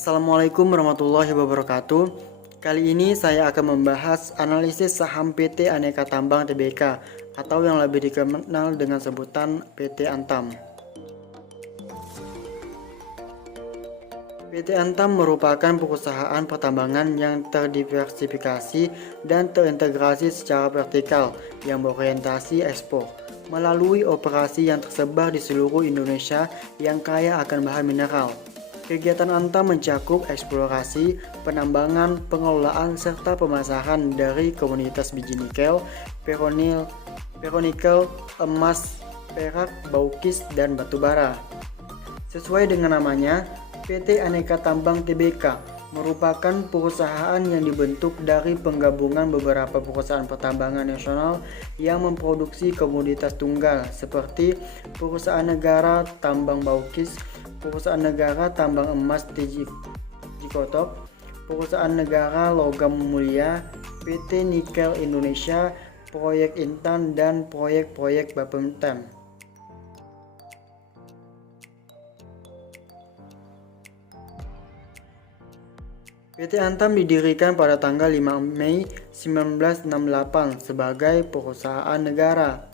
Assalamualaikum warahmatullahi wabarakatuh. Kali ini saya akan membahas analisis saham PT Aneka Tambang Tbk atau yang lebih dikenal dengan sebutan PT Antam. PT Antam merupakan perusahaan pertambangan yang terdiversifikasi dan terintegrasi secara vertikal yang berorientasi ekspor melalui operasi yang tersebar di seluruh Indonesia yang kaya akan bahan mineral. Kegiatan Antam mencakup eksplorasi, penambangan, pengelolaan, serta pemasaran dari komoditas biji nikel, ferronikel, emas, perak, baukis, dan batu bara. Sesuai dengan namanya, PT Aneka Tambang Tbk merupakan perusahaan yang dibentuk dari penggabungan beberapa perusahaan pertambangan nasional yang memproduksi komoditas tunggal seperti Perusahaan Negara Tambang Baukis, Perusahaan Negara Tambang Emas Jikotop, Perusahaan Negara Logam Mulia, PT Nikel Indonesia, Proyek Intan, dan proyek-proyek Bapemtem. PT Antam didirikan pada tanggal 5 Mei 1968 sebagai perusahaan negara.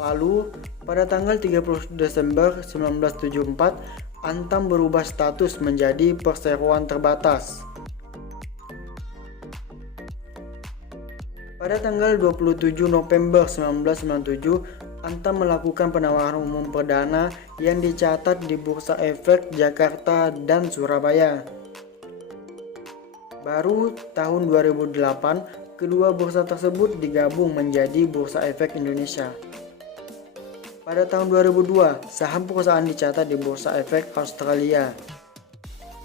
Lalu, pada tanggal 30 Desember 1974, Antam berubah status menjadi perseroan terbatas. Pada tanggal 27 November 1997, Antam melakukan penawaran umum perdana yang dicatat di Bursa Efek Jakarta dan Surabaya. Baru tahun 2008, kedua bursa tersebut digabung menjadi Bursa Efek Indonesia. Pada tahun 2002, saham perusahaan dicatat di Bursa Efek Australia.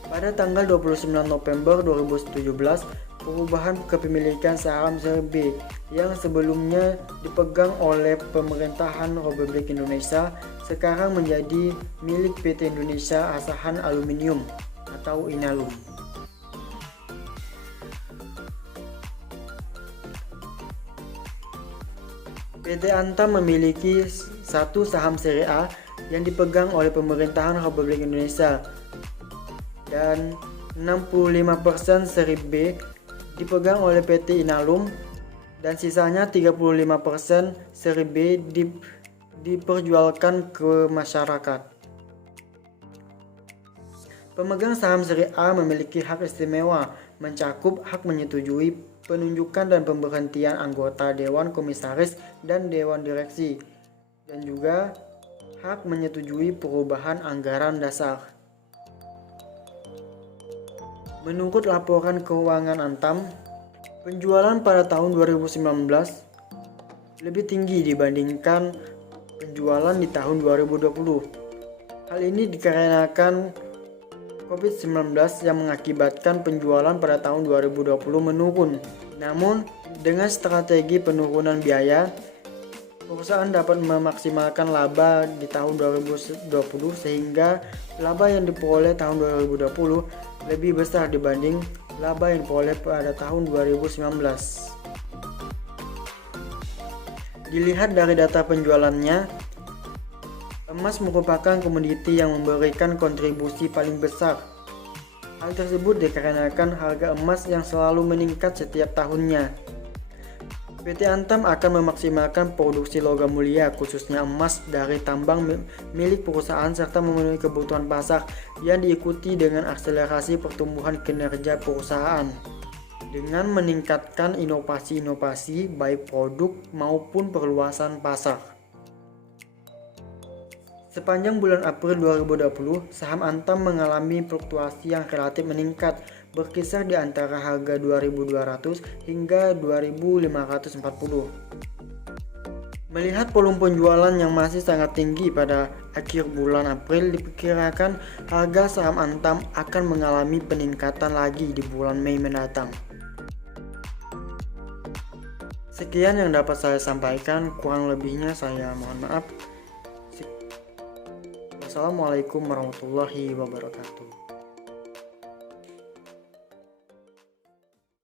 Pada tanggal 29 November 2017, perubahan kepemilikan saham seri B yang sebelumnya dipegang oleh pemerintahan Republik Indonesia sekarang menjadi milik PT Indonesia Asahan Aluminium atau Inalum. PT Antam memiliki satu saham seri A yang dipegang oleh pemerintahan Republik Indonesia dan 65% seri B dipegang oleh PT Inalum dan sisanya 35% seri B diperjualkan ke masyarakat. Pemegang saham seri A memiliki hak istimewa mencakup hak menyetujui penunjukan dan pemberhentian anggota Dewan Komisaris dan Dewan Direksi, dan juga hak menyetujui perubahan anggaran dasar. Menurut laporan keuangan Antam, penjualan pada tahun 2019 lebih tinggi dibandingkan penjualan di tahun 2020. Hal ini dikarenakan COVID-19 yang mengakibatkan penjualan pada tahun 2020 menurun. Namun, dengan strategi penurunan biaya, perusahaan dapat memaksimalkan laba di tahun 2020 sehingga laba yang diperoleh tahun 2020 lebih besar dibanding laba yang diperoleh pada tahun 2019. Dilihat dari data penjualannya, emas merupakan komoditi yang memberikan kontribusi paling besar. Hal tersebut dikarenakan harga emas yang selalu meningkat setiap tahunnya. PT Antam akan memaksimalkan produksi logam mulia khususnya emas dari tambang milik perusahaan serta memenuhi kebutuhan pasar yang diikuti dengan akselerasi pertumbuhan kinerja perusahaan dengan meningkatkan inovasi-inovasi baik produk maupun perluasan pasar. Sepanjang bulan April 2020, saham Antam mengalami fluktuasi yang relatif meningkat, berkisar di antara harga 2.200 hingga 2.540. Melihat volume penjualan yang masih sangat tinggi pada akhir bulan April, diperkirakan harga saham Antam akan mengalami peningkatan lagi di bulan Mei mendatang. Sekian yang dapat saya sampaikan, kurang lebihnya saya mohon maaf. Assalamualaikum warahmatullahi wabarakatuh.